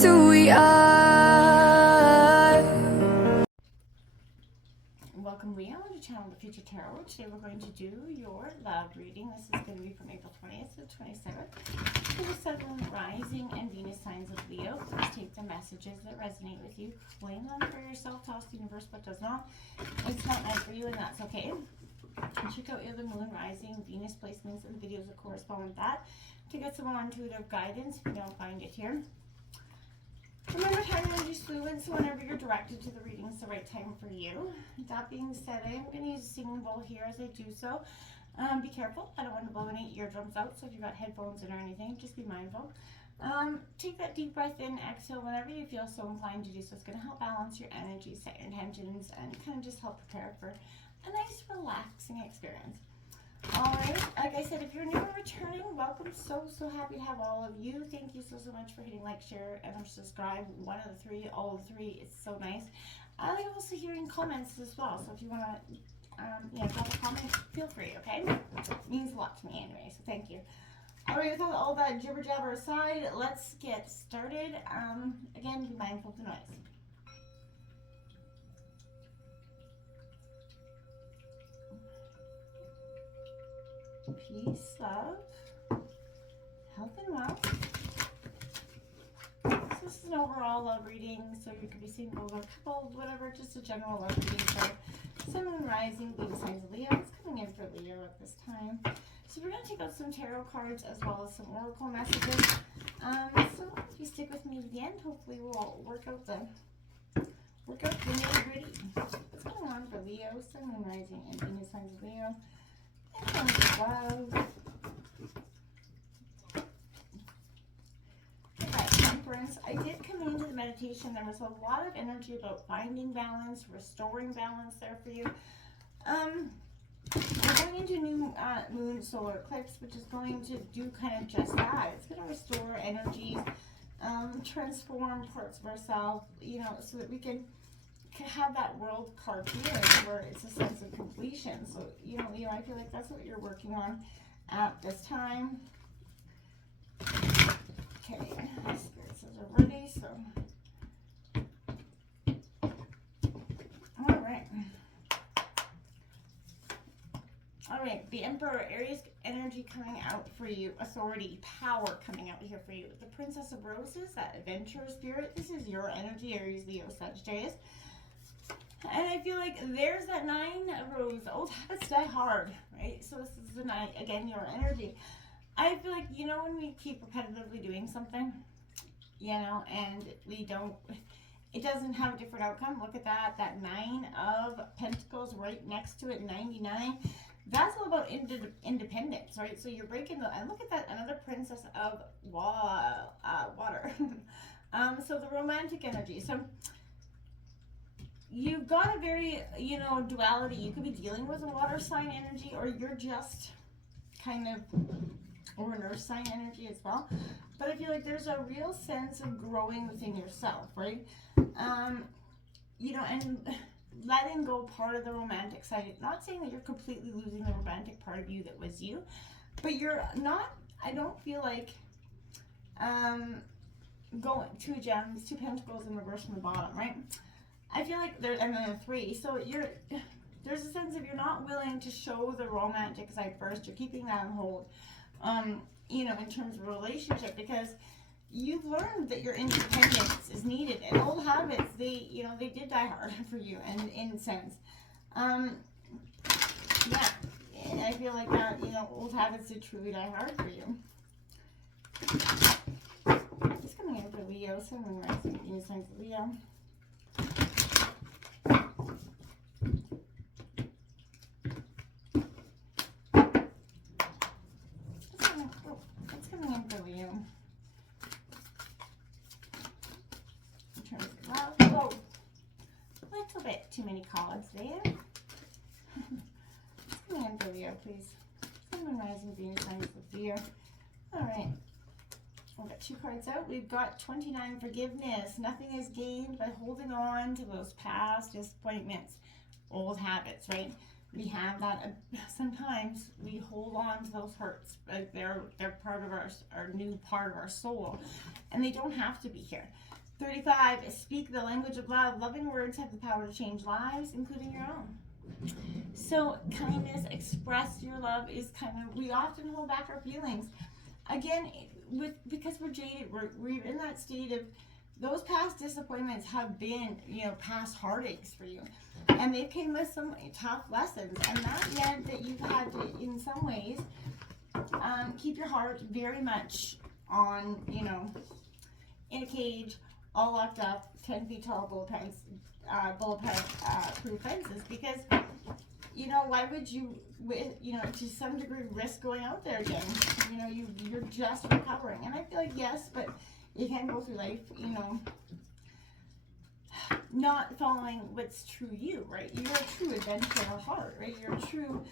that's who we are. Welcome, Leo, to Channel the Future Tarot. Today we're going to do your love reading. This is going to be from April 20th to the 27th. For the Sun, Rising, and Venus signs of Leo. Please take the messages that resonate with you, claim them for yourself, toss the universe what does not. It's not meant for you, and that's okay. And check out your the Moon, Rising, Venus placements and the videos that correspond with that to get some more intuitive guidance if you don't find it here. Remember, time energy is fluid, so whenever you're directed to the reading, it's the right time for you. That being said, I am going to use a singing bowl here as I do so. Be careful. I don't want to blow any eardrums out, so if you've got headphones in or anything, just be mindful. Take that deep breath in, exhale whenever you feel so inclined to do so. It's going to help balance your energy, set your intentions, and kind of just help prepare for a nice, relaxing experience. Alright, like I said, if you're new or returning, welcome. So happy to have all of you. Thank you so much for hitting like, share, and subscribe. One of the three, all of the three. It's so nice. I like also hearing comments as well. So if you want to, drop a comment, feel free, okay? It means a lot to me anyway, so thank you. Alright, with all that jibber jabber aside, let's get started. Again, be mindful of the noise. Peace, love, health, and wealth. So this is an overall love reading, so you could be single or coupled, whatever, just a general love reading. So Sun, Moon, Rising, Venus signs of Leo. It's coming in for Leo at this time. So we're going to take out some tarot cards as well as some oracle messages. So if you stick with me to the end, hopefully we'll work out the nitty-gritty. What's going on for Leo, Sun, Moon, Rising, and Venus signs of Leo? Love. Temperance. I did come into the meditation. There was a lot of energy about finding balance, restoring balance there for you. We're going into new moon solar eclipse, which is going to do kind of just that. It's going to restore energies, transform parts of ourselves, so that we can have that world card feeling where it's a sense of completion. So, I feel like that's what you're working on at this time. Okay, Spirit says we're ready, so. All right, the Emperor, Aries energy coming out for you, authority, power coming out here for you. The Princess of Roses, that adventure spirit, this is your energy, Aries, Leo, Sagittarius. And I feel like there's that 9 of Roses. Old habits die hard, right? So this is the 9, again, your energy. I feel like, when we keep repetitively doing something, and it doesn't have a different outcome. Look at that 9 of Pentacles right next to it, 99. That's all about independence, right? So you're breaking and look at that, another Princess of Water. So the romantic energy. So you've got a very, duality. You could be dealing with a water sign energy, or you're just kind of, or an earth sign energy as well. But I feel like there's a real sense of growing within yourself, right? And letting go part of the romantic side. Not saying that you're completely losing the romantic part of you that was you, but you're not, I don't feel like, going 2 gems, 2 pentacles in reverse from the bottom, right? I feel like there's, and then a 3. So there's a sense of you're not willing to show the romantic side first. You're keeping that on hold, in terms of a relationship, because you've learned that your independence is needed, and old habits, they did die hard for you, and in a sense, yeah, and I feel like that, old habits did truly die hard for you. It's coming in for Leo, Sun, Moon, Rising, Venus signs of Leo. It's coming in for Leo. In terms of love, a little bit too many cards there. It's coming in for Leo, please. Sun, Moon, Rising, Venus signs of Leo. All right. We've got 2 cards out. We've got 29, forgiveness. Nothing is gained by holding on to those past disappointments, old habits, right? We have that, sometimes we hold on to those hurts, like they're part of our new part of our soul, and they don't have to be here. 35, speak the language of love. Loving words have the power to change lives, including your own. So kindness, express your love is kind of, we often hold back our feelings. Again, because we're jaded, we're in that state of, those past disappointments have been, past heartaches for you. And they came with some tough lessons. And that meant that you've had to, in some ways, keep your heart very much on, in a cage, all locked up, 10 feet tall bulletproof fences. Because, why would you, to some degree, risk going out there again? You're just recovering. And I feel like, yes, but you can go through life, not following what's true you, right? You're a true adventurer at heart, right? You're a true,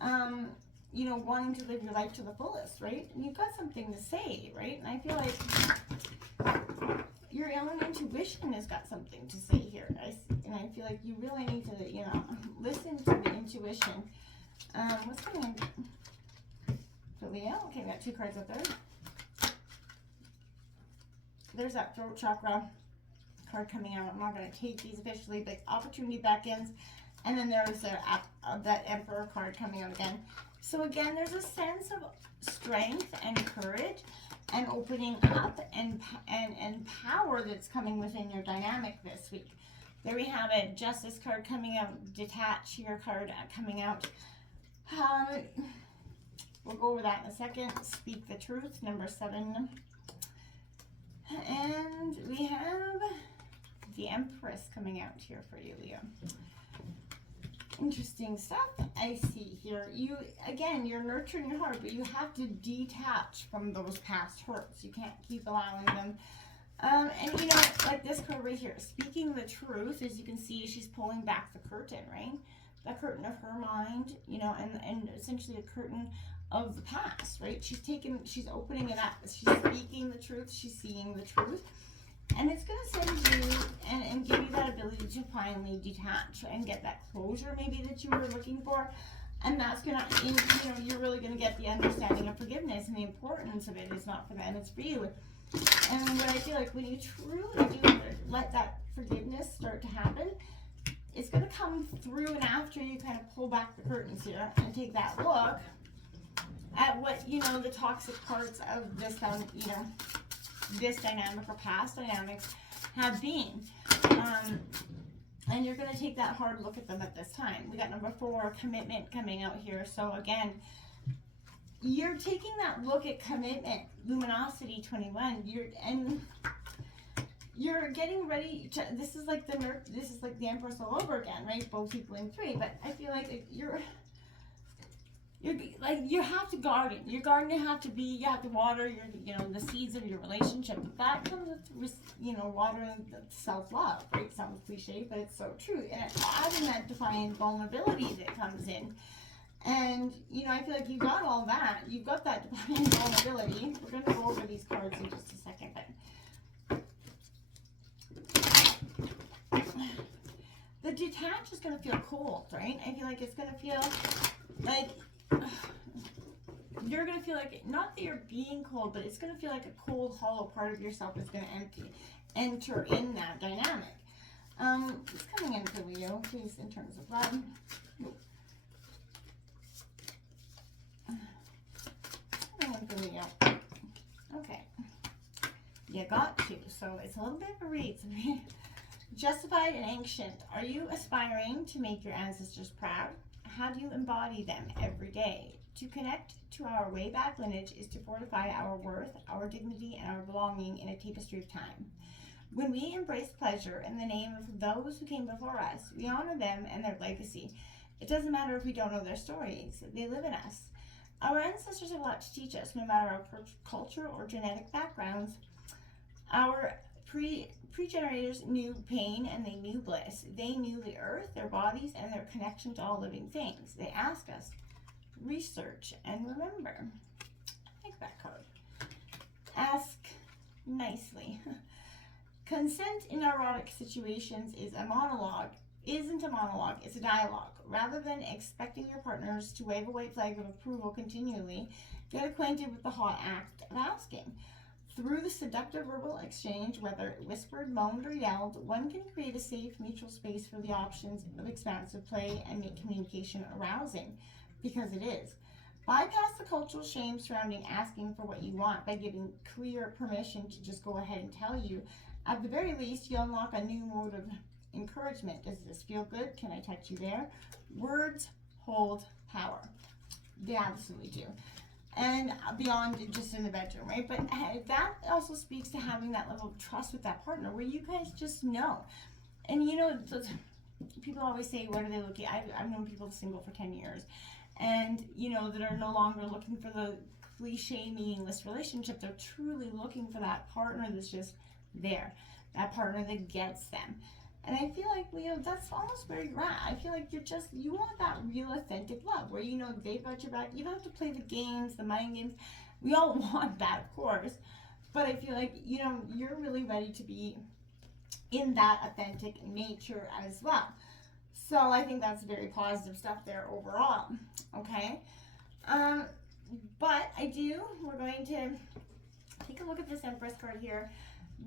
wanting to live your life to the fullest, right? And you've got something to say, right? And I feel like your own intuition has got something to say here. And I feel like you really need to, listen to the intuition. What's coming in for Leo? Okay, we got 2 cards up there. There's that throat chakra card coming out. I'm not going to take these officially, but opportunity beckons. And then there's that Emperor card coming out again. So again, there's a sense of strength and courage and opening up and power that's coming within your dynamic this week. There we have it. Justice card coming out. Detach your card coming out. We'll go over that in a second. Speak the truth, number 7. And we have the Empress coming out here for you, Leo. Interesting stuff I see here. You're nurturing your heart, but you have to detach from those past hurts. You can't keep allowing them. And like this card right here, speaking the truth, as you can see, she's pulling back the curtain, right? The curtain of her mind, and essentially a curtain of the past, right? She's opening it up. She's speaking the truth. She's seeing the truth. And it's going to send you and give you that ability to finally detach and get that closure maybe that you were looking for. And that's going to, you're really going to get the understanding of forgiveness, and the importance of it is not for them, it's for you. And what I feel like when you truly do let that forgiveness start to happen, it's going to come through, and after you kind of pull back the curtains here and take that look at what, the toxic parts of this, this dynamic or past dynamics have been. And you're going to take that hard look at them at this time. We got number 4, commitment coming out here. So again, you're taking that look at commitment, luminosity 21. You're getting ready to, this is like the Empress all over again, right? Both people in 3, but I feel like you have to garden. Your garden you have to water the seeds of your relationship. But that comes with watering self-love, right? Sounds cliche, but it's so true. And adding that divine vulnerability that comes in. And I feel like you got all that. You've got that divine vulnerability. We're gonna go over these cards in just a second, but the detach is gonna feel cold, right? I feel like it's gonna feel like you're going to feel like, not that you're being cold, but it's going to feel like a cold, hollow part of yourself is going to enter in that dynamic. It's coming in for Leo, please, in terms of love. Coming in for Leo. Okay. You got to, so it's a little bit of a read. Justified and ancient. Are you aspiring to make your ancestors proud? How do you embody them every day? To connect to our way back lineage is to fortify our worth, our dignity, and our belonging in a tapestry of time. When we embrace pleasure in the name of those who came before us, we honor them and their legacy. It doesn't matter if we don't know their stories. They live in us. Our ancestors have a lot to teach us, no matter our culture or genetic backgrounds. Our pre-generators knew pain and they knew bliss. They knew the earth, their bodies, and their connection to all living things. They ask us, research and remember. I like that card. Ask nicely. Consent in erotic situations is a monologue isn't a monologue, it's a dialogue. Rather than expecting your partners to wave a white flag of approval continually, get acquainted with the hot act of asking. Through the seductive verbal exchange, whether whispered, moaned, or yelled, one can create a safe, mutual space for the options of expansive play and make communication arousing, because it is. Bypass the cultural shame surrounding asking for what you want by giving clear permission to just go ahead and tell you. At the very least, you'll unlock a new mode of encouragement. Does this feel good? Can I touch you there? Words hold power. They absolutely do. And beyond just in the bedroom, right? But that also speaks to having that level of trust with that partner where you guys just know. And you know, people always say, what are they looking at? I've known people single for 10 years and, you know, that are no longer looking for the cliche, meaningless relationship. They're truly looking for that partner that's just there, that partner that gets them. And I feel like, Leo, that's almost where you're at. I feel like you want that real authentic love where you know they've got your back. You don't have to play the games, the mind games. We all want that, of course. But I feel like, you know, you're really ready to be in that authentic nature as well. So I think that's very positive stuff there overall. Okay. But we're going to take a look at this Empress card here.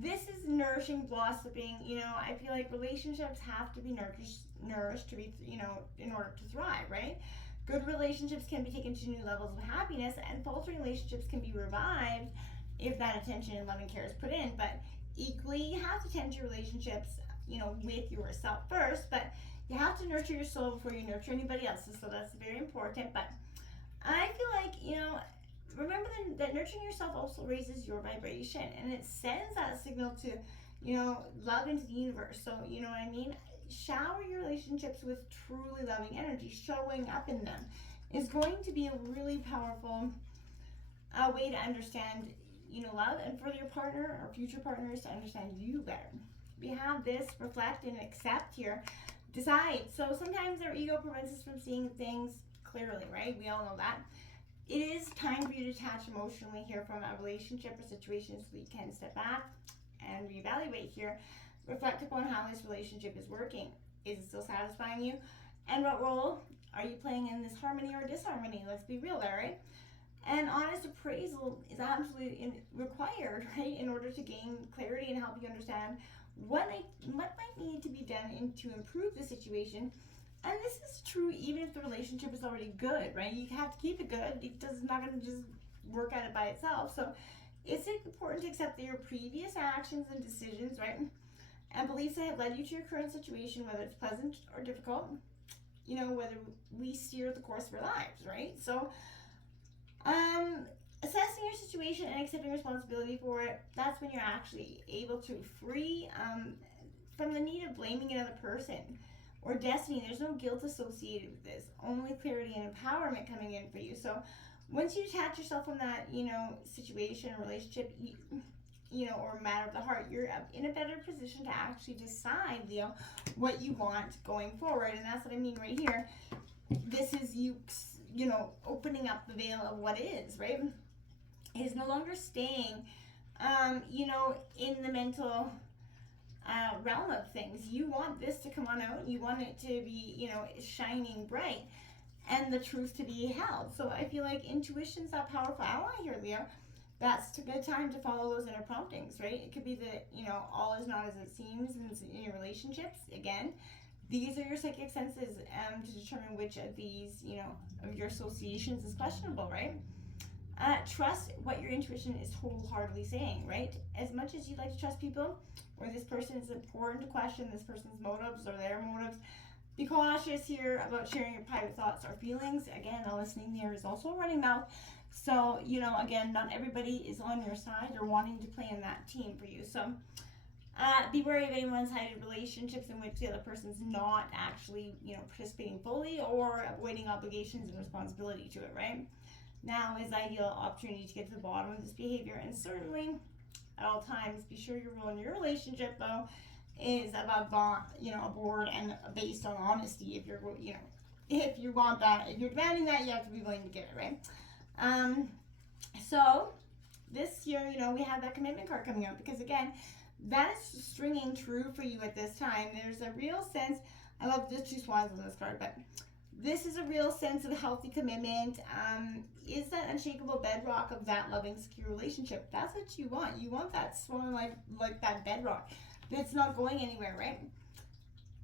This is nourishing, blossoming. You know, I feel like relationships have to be nourished to be, you know, in order to thrive, right? Good relationships can be taken to new levels of happiness, and faltering relationships can be revived if that attention and love and care is put in. But equally, you have to tend to your relationships, you know, with yourself first, but you have to nurture your soul before you nurture anybody else's, so that's very important. But I feel like, you know, remember that nurturing yourself also raises your vibration, and it sends that signal to, you know, love into the universe. So, you know what I mean? Shower your relationships with truly loving energy. Showing up in them is going to be a really powerful way to understand, you know, love, and for your partner or future partners to understand you better. We have this reflect and accept here. Decide. So sometimes our ego prevents us from seeing things clearly, right? We all know that. It is time for you to detach emotionally here from a relationship or situation so you can step back and reevaluate here. Reflect upon how this relationship is working. Is it still satisfying you? And what role are you playing in this harmony or disharmony? Let's be real there, right? And honest appraisal is absolutely required, right, in order to gain clarity and help you understand what might need to be done to improve the situation. And this is true even if the relationship is already good, right? You have to keep it good. It's not going to just work at it by itself. So it's important to accept that your previous actions and decisions, right, and beliefs that have led you to your current situation, whether it's pleasant or difficult, you know, whether we steer the course of our lives, right? So assessing your situation and accepting responsibility for it, that's when you're actually able to free from the need of blaming another person or destiny. There's no guilt associated with this, only clarity and empowerment coming in for you. So once you detach yourself from that, you know, situation or relationship, you know, or matter of the heart, you're in a better position to actually decide, Leo, what you want going forward. And that's what I mean right here. This is you know, opening up the veil of what is, right? It is no longer staying, you know, in the mental realm of things. You want this to come on out. You want it to be, you know, shining bright and the truth to be held. So I feel like intuition's that powerful ally here, Leo. That's a good time to follow those inner promptings, right? It could be that, you know, all is not as it seems in your relationships. Again, these are your psychic senses to determine which of these, you know, of your associations is questionable, right? Trust what your intuition is wholeheartedly saying, right? As much as you'd like to trust people, or this person, is important to question this person's motives or their motives. Be cautious here about sharing your private thoughts or feelings. Again, a listening ear is also a running mouth. So, you know, again, not everybody is on your side or wanting to play in that team for you. So, be wary of any one-sided relationships in which the other person's not actually, you know, participating fully or avoiding obligations and responsibility to it, right? Now is the ideal opportunity to get to the bottom of this behavior, and certainly at all times be sure your role in your relationship, though, is above, you know, board and based on honesty. If you're, you know, if you want that, if you're demanding that, you have to be willing to give it, right? So this year, you know, we have that commitment card coming out because, again, that is stringing true for you at this time. There's a real sense I love the two swans on this card, but this is a real sense of healthy commitment. Is that unshakable bedrock of that loving, secure relationship. That's what you want. You want that swan like that bedrock that's not going anywhere, right?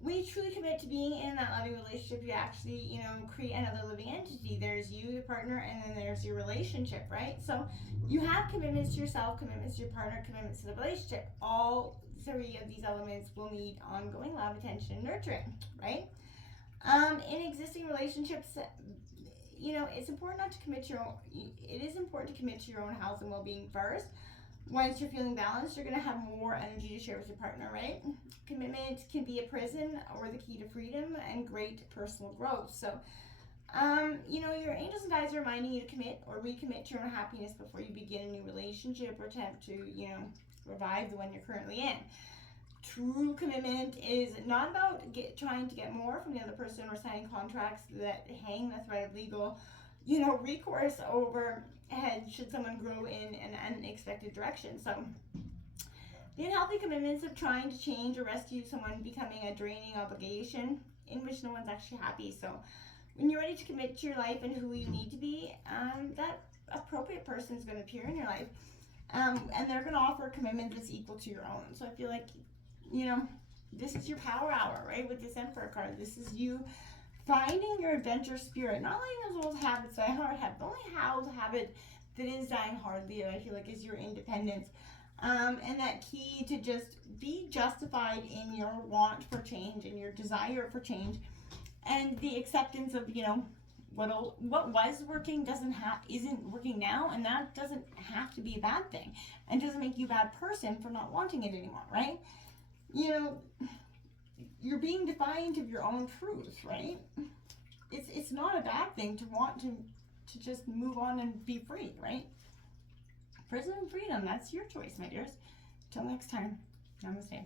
When you truly commit to being in that loving relationship, you actually, create another living entity. There's you, the partner, and then there's your relationship, right? So you have commitments to yourself, commitments to your partner, commitments to the relationship. All three of these elements will need ongoing love, attention, and nurturing, right? In existing relationships, it's important not to commit to your own. It is important to commit to your own health and well-being first. Once you're feeling balanced, you're going to have more energy to share with your partner, right? Commitment can be a prison or the key to freedom and great personal growth. So, your angels and guides are reminding you to commit or recommit to your own happiness before you begin a new relationship or attempt to, revive the one you're currently in. True commitment is not about trying to get more from the other person or signing contracts that hang the thread of legal, recourse over head should someone grow in an unexpected direction. So the unhealthy commitments of trying to change or rescue someone becoming a draining obligation in which no one's actually happy. So when you're ready to commit to your life and who you need to be, that appropriate person is going to appear in your life. And they're going to offer a commitment that's equal to your own. So I feel like, this is your power hour, right? With this Emperor card. This is you finding your adventure spirit. Not letting those old habits die hard. The only old habit that is dying hard, Leo, I feel like, is your independence. And that key to just be justified in your want for change and your desire for change. And the acceptance of, what was working isn't working now, and that doesn't have to be a bad thing, and doesn't make you a bad person for not wanting it anymore, right? You're being defiant of your own truth, right? It's not a bad thing to want to just move on and be free, right? Prison and freedom, that's your choice, my dears. Till next time, namaste.